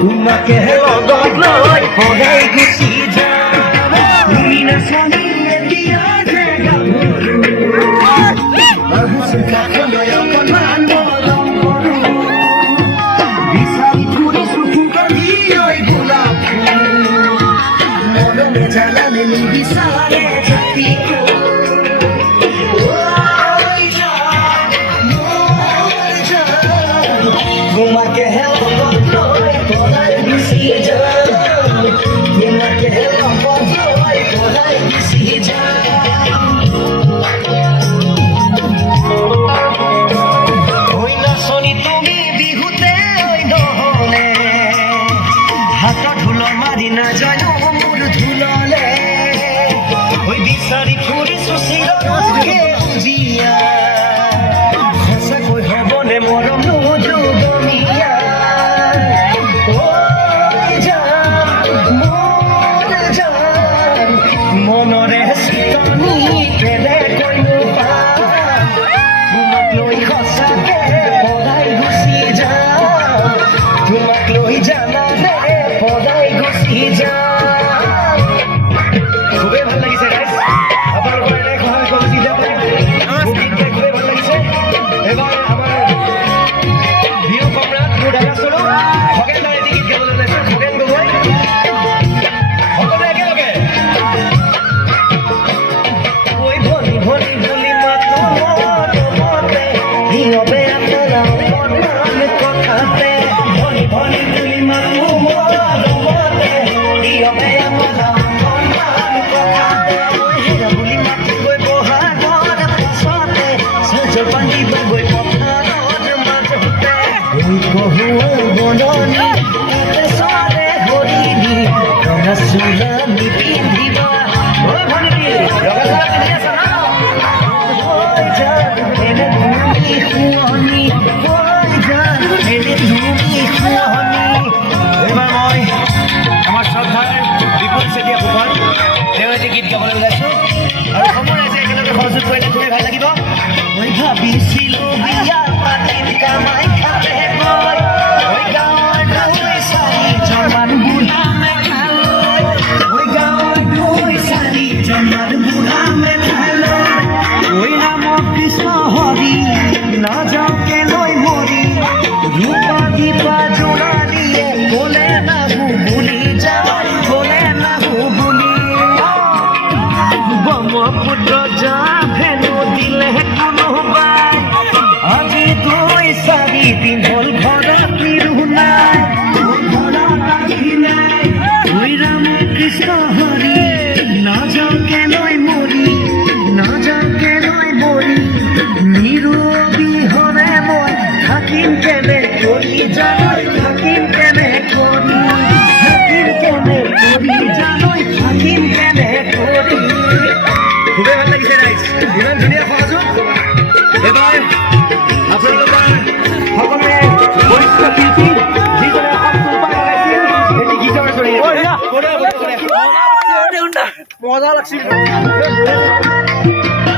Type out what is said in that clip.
তোমাকে লগত লৈ সদায় গুচি যাম তুমি নাচানি এতিয়া যে গাভৰুলৈ অকণমান মৰম কৰোঁ বিচাৰি ফুৰিছোঁ ফুকনি ঐ গোলাপ মৰমে জানানে নিবিচাৰে জাতি তোমাকে লগত লৈ সদায় গুচি যাম তোমাকে লগত লৈ সদায় গুচি যাম ঐ নাচনি তুমি বিহুতে ঐ নহ'লে হাতত ঢোল মাৰি নাজানো মোৰ ঢোললে ঐ বিচাৰি ফুৰিছোঁ চিৰকে জীয়া সঁচাকৈ হ'বনে মৰম নোজুগমীয়া মনৰে চিতনি কেনেকৈনো পাম তোমাক লৈ সঁচাকে সদায় গুচি যাম তোমাক লৈ জানানে সদায় গুচি যাম খুবেই ভাল লাগিছে গাইজ আপোনালোকৰ এনে সহায় কৰিছিল খুবেই ভাল লাগিছে এবাৰ আমাৰ বিহু সম্ৰাট মোৰ দাদা চলো খগেন দাই এটি গীত গাবলৈ ওলাইছে খগেন গগৈ সকলোৱে একেলগে ঐ ভনি ভনি ভনি মাতো মতে হিয়বে আপোনাৰ মন কথাতে ভনি ভনি ভনি মাতো মতে হিয়বে আপোনাৰ মন কথাতে হেৰা বুলি মাতি গৈ বহাগৰ পাছতে সজল পানী গৈ পথাৰত মাজতে ঐ কহুৱা বননি এতে চৰে হৰিণী ৰঙা চোলা নিপিন্ধিবা ঐ ভনী ৰঙা চোলা পিন্ধি আছা ন ঐ জান এনে তুমি শুৱনি ঐ জান এনে তুমি শুৱনি এইবাৰ মই আমাৰ শ্ৰদ্ধাৰ বিপুল চেতিয়া ফুকন তেওঁ এটি গীত গাবলৈ ওলাইছোঁ আৰু সময় আছে একেলগে সহযোগ কৰিলে খুবেই ভাল লাগিব মই ভাবিছিলোঁ বিয়া পাতিম কামাখ্যাতে গৈ ঐ গাঁৱৰ দুই চাৰিজনমান বুঢ়া মেঠালৈ ঐ গাঁৱৰ দুই চাৰিজনমান বুঢ়া মেঠালৈ ঐ ৰাম কৃষ্ণ হৰি নাযাওঁকে লৈ মৰি ৰূপা দীপা জোৰা দিয়ে গ'লে নাহো বুলি যায় গ'লে নাহো বুলি ব্ৰহ্মপুত্ৰ যাভে নদীলে কোনোবাই আজি দুই চাৰি দিন হ'ল ঘৰত নিৰু নাই ঐ ৰাম কৃষ্ণ হৰি নাযাওঁকে লৈ মৰি নাযাওঁকে লৈ মৰি নিৰু অবিহনে মই থাকিম কেনে কৰি জানৈ থাকিম কেনে কৰি থাকিম কেনে কৰি জানৈ থাকিম কেনে কৰি খুবেই ভাল লাগিছে ৰাইজ ইমান ধুনীয়া সহযোগ এবাৰ আপোনালোকৰ সকলোৱে বৰিষ্ঠ শিল্পী যিজনে অসমটো উপায় ওলাইছিল এটি গীতৰ জৰিয়তে মজা লাগছিল